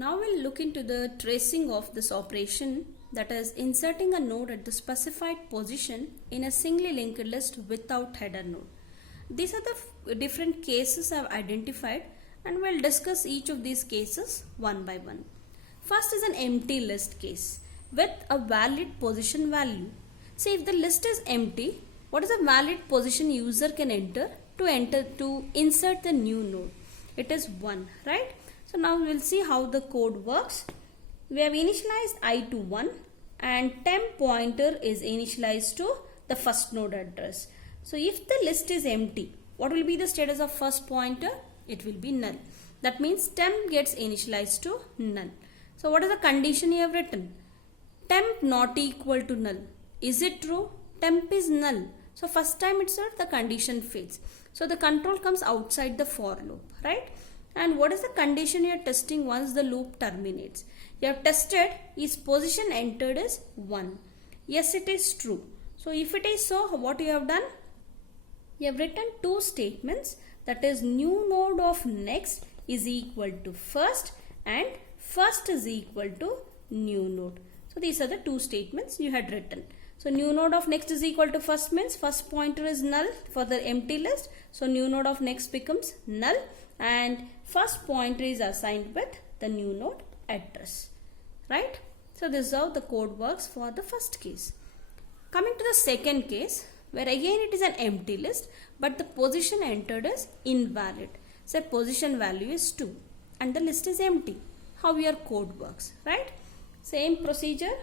Now we'll look into the tracing of this operation, that is inserting a node at the specified position in a singly linked list without header node. These are the different cases I've identified and we'll discuss each of these cases one by one. First is an empty list case with a valid position value. See, if the list is empty, what is a valid position user can enter to insert the new node? It is 1, right? So now we'll see how the code works. We have initialized I to 1 and temp pointer is initialized to the first node address. So if the list is empty, what will be the status of first pointer? It will be null. That means temp gets initialized to null. So what is the condition you have written? Temp not equal to null. Is it true? Temp is null. So first time itself the condition fails. So the control comes outside the for loop, right? And what is the condition you are testing once the loop terminates? You have tested is position entered is 1. Yes, it is true. So if it is so, what you have done? You have written two statements, that is new node of next is equal to first and first is equal to new node. So these are the two statements you had written. So new node of next is equal to first means first pointer is null for the empty list. So new node of next becomes null and first pointer is assigned with the new node address, right? So this is how the code works for the first case. Coming to the second case, where again it is an empty list but the position entered is invalid. So position value is 2 and the list is empty. How your code works, right? Same procedure.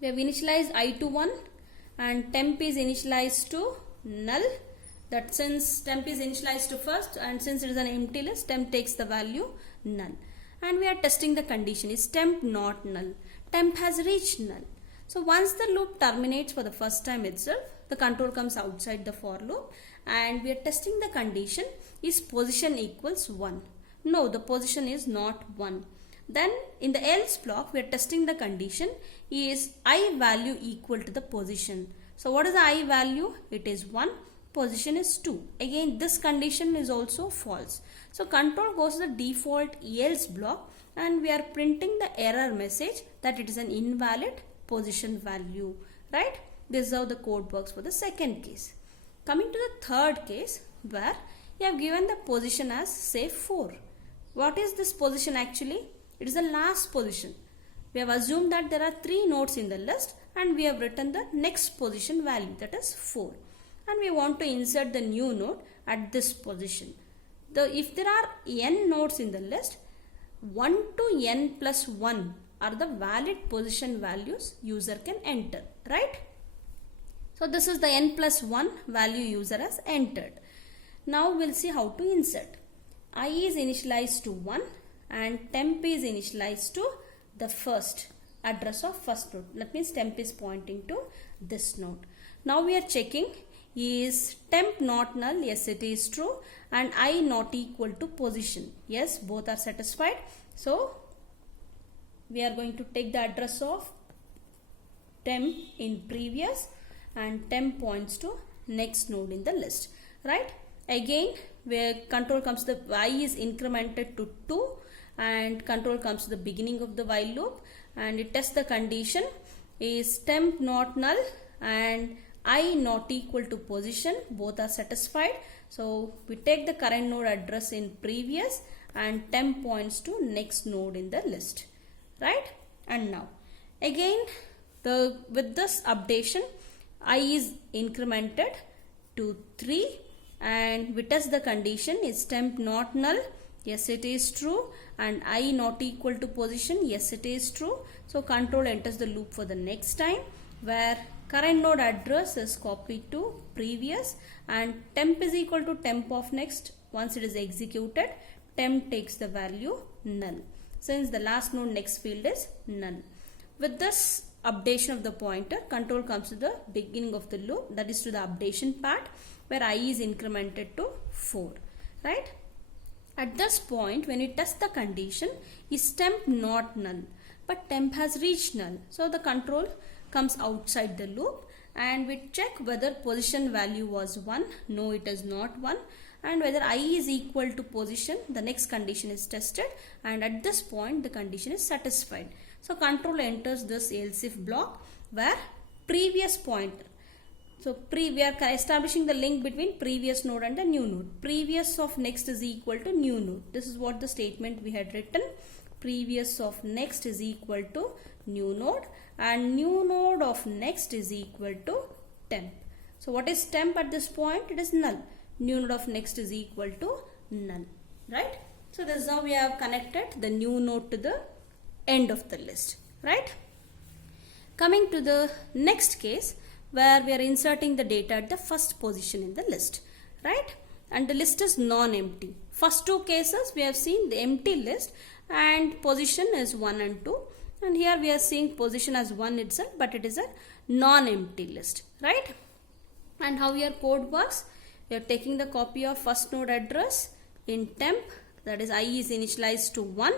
We have initialized I to 1 and temp is initialized to null. That since temp is initialized to first and since it is an empty list, temp takes the value null. And we are testing the condition, is temp not null? Temp has reached null. So once the loop terminates for the first time itself, the control comes outside the for loop and we are testing the condition, is position equals 1? No, the position is not 1. Then in the else block, we are testing the condition, is I value equal to the position. So what is the I value? It is 1. Position is 2. Again, this condition is also false. So control goes to the default else block and we are printing the error message that it is an invalid position value, right? This is how the code works for the second case. Coming to the third case, where you have given the position as say 4. What is this position actually? It is the last position. We have assumed that there are 3 nodes in the list and we have written the next position value, that is 4. And we want to insert the new node at this position. If there are n nodes in the list, 1 to n plus 1 are the valid position values user can enter, right? So this is the n plus 1 value user has entered. Now we'll see how to insert. I is initialized to 1 and temp is initialized to the first address of first node. That means temp is pointing to this node. Now we are checking, is temp not null? Yes, it is true. And I not equal to position. Yes, both are satisfied. So we are going to take the address of temp in previous and temp points to next node in the list, right? Again, where control comes to the I is incremented to 2 and control comes to the beginning of the while loop and it tests the condition, is temp not null and I not equal to position, both are satisfied. So we take the current node address in previous and temp points to next node in the list, right? And now again with this updation, I is incremented to 3 and we test the condition, is temp not null? Yes, it is true. And I not equal to position? Yes, it is true. So control enters the loop for the next time, where current node address is copied to previous and temp is equal to temp of next. Once it is executed, temp takes the value null, since the last node next field is null. With this updation of the pointer, control comes to the beginning of the loop, that is to the updation part, where I is incremented to 4, right? At this point, when we test the condition, is temp not null? But temp has reached null. So the control comes outside the loop and we check whether position value was 1. No, it is not 1. and whether I is equal to position, the next condition is tested, and at this point the condition is satisfied. So control enters this else if block where previous pointer. So we are establishing the link between previous node and the new node. Previous of next is equal to new node. This is what the statement we had written. Previous of next is equal to new node, and new node of next is equal to temp. So what is temp at this point? It is null. New node of next is equal to null, right? So this is how we have connected the new node to the end of the list, right? Coming to the next case where we are inserting the data at the first position in the list, right? And the list is non-empty. First two cases we have seen the empty list and position is 1 and 2, and here we are seeing position as 1 itself, but it is a non-empty list, right? And how your code works, we are taking the copy of first node address in temp, that is I is initialized to 1,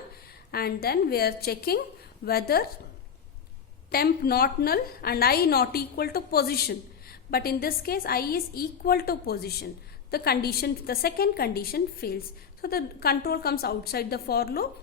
and then we are checking whether temp not null and I not equal to position, but in this case I is equal to position. The second condition fails, so the control comes outside the for loop,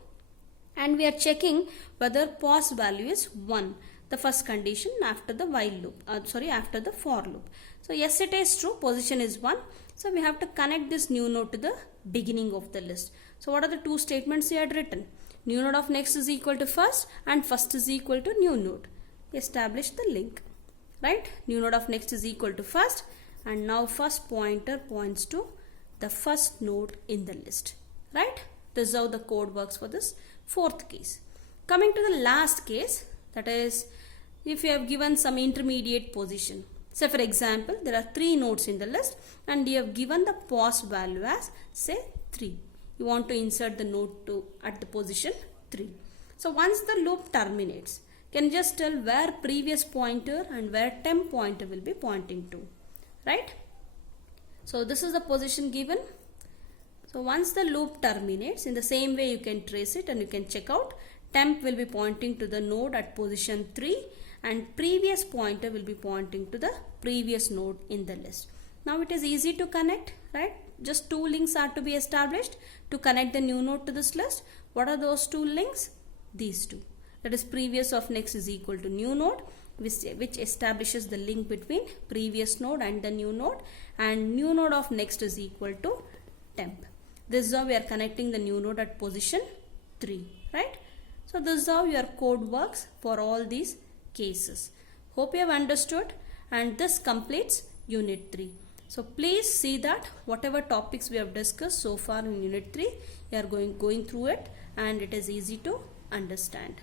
and we are checking whether pos value is 1, the first condition after the while loop, after the for loop. So yes, it is true, position is 1, so we have to connect this new node to the beginning of the list. So what are the two statements we had written? New node of next is equal to first and first is equal to new node. Establish the link, right? New node of next is equal to first, and now first pointer points to the first node in the list, right? This is how the code works for this fourth case. Coming to the last case, that is if you have given some intermediate position. So for example, there are 3 nodes in the list and you have given the pos value as say 3. You want to insert the node at the position 3. So once the loop terminates, can you just tell where previous pointer and where temp pointer will be pointing to, right? So this is the position given. So once the loop terminates, in the same way you can trace it and you can check out. Temp will be pointing to the node at position 3 and previous pointer will be pointing to the previous node in the list. Now it is easy to connect, right? Just 2 links are to be established to connect the new node to this list. What are those 2 links? These 2. That is previous of next is equal to new node, which establishes the link between previous node and the new node, and new node of next is equal to temp. This is how we are connecting the new node at position 3, right? So this is how your code works for all these cases. Hope you have understood, and this completes unit 3. So please see that whatever topics we have discussed so far in unit 3, you are going through it and it is easy to understand.